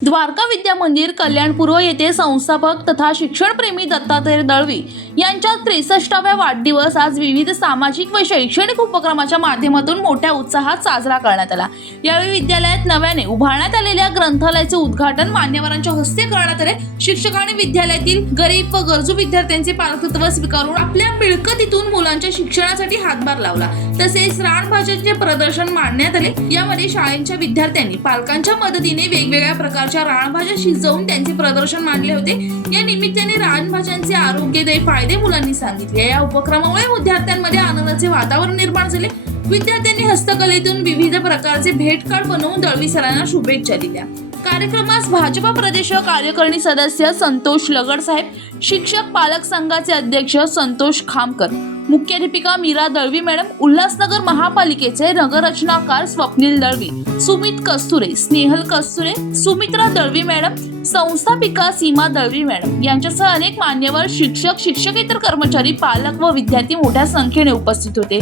द्वारका विद्या मंदिर कल्याणपूर्व येथे संस्थापक तथा शिक्षणप्रेमी दत्तात्रय दळवी यांच्या 63व्या वाढदिवस आज विविध सामाजिक व शैक्षणिक उपक्रमाच्या माध्यमातून मोठ्या उत्साहात साजरा करण्यात आला। यावेळी विद्यालयात नव्याने उभारण्यात आलेल्या ग्रंथालयाचे उद्घाटन मान्यवरांच्या हस्ते करण्यात आले। शिक्षकांनी विद्यालयातील गरीब व गरजू विद्यार्थ्यांचे पालकत्व स्वीकारून आपल्या मिळकतीतून मुलांच्या शिक्षणासाठी हातभार लावला। तसेच रानभाज्यांचे प्रदर्शन मांडण्यात आले। यामध्ये शाळेच्या विद्यार्थ्यांनी पालकांच्या मदतीने वेगवेगळ्या प्रकारच्या रानभाज्या शिजवून त्यांचे प्रदर्शन मांडले होते। या निमित्ताने रानभाज्यांचे आरोग्यदायी फायदे मुलांनी सांगितले। या उपक्रमामुळे विद्यार्थ्यांमध्ये आनंदाचे वातावरण निर्माण झाले। विद्यार्थ्यांनी हस्तकलेतून विविध प्रकारचे भेट कार्ड बनवून दळवी सरांना शुभेच्छा दिल्या। कार्यक्रमास भाजपा प्रदेश कार्यकारिणी सदस्य संतोष लगड साहेब, शिक्षक पालक संघाचे अध्यक्ष संतोष खामकर, मुख्याध्यापिका मीरा दळवी मॅडम, उल्हासनगर महापालिकेचे नगररचनाकार स्वप्नील दळवी, सुमित कस्तुरे, स्नेहल कस्तुरे, सुमित्रा दळवी मॅडम, संस्थापिका सीमा दळवी मॅडम यांच्यासह अनेक मान्यवर शिक्षक, शिक्षकेतर कर्मचारी, पालक व विद्यार्थी मोठ्या संख्येने उपस्थित होते।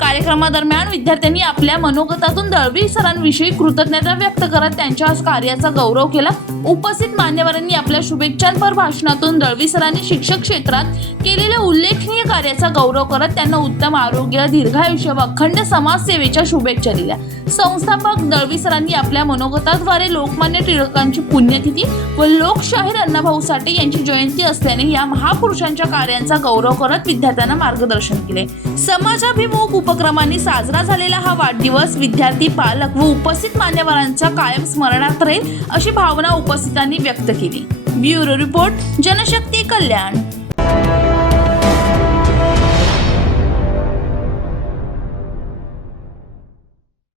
कार्यक्रमादरम्यान विद्यार्थ्यांनी आपल्या मनोगतातून दळवी सरांविषयी कृतज्ञता व्यक्त करत त्यांच्या कार्याचा गौरव केला। उपस्थित मान्यवरांनी आपल्या शुभेच्छांपर भाषणातून दळवी सरांनी शिक्षक क्षेत्रात केलेल्या उल्लेखनीय कार्याचा गौरव करत त्यांना उत्तम आरोग्य, दीर्घायुष्य व अखंड समाजसेवेच्या शुभेच्छा दिल्या। संस्थापक दळवी सरांनी आपल्या मनोगताद्वारे लोकमान्य टिळकांची पुण्यतिथी व लोकशाहीर अण्णाभाऊ साठे यांची जयंती असल्याने या महापुरुषांच्या कार्यांचा गौरव करत विद्यार्थ्यांना मार्गदर्शन केले। समाजाभिमुख उपक्रमांनी साजरा झालेला हा वाढदिवस विद्यार्थी, पालक व उपस्थित मान्यवरांच्या कायम स्मरणात राहील अशी भावना उपस्थितांनी व्यक्त केली। ब्युरो रिपोर्ट, जनशक्ती कल्याण।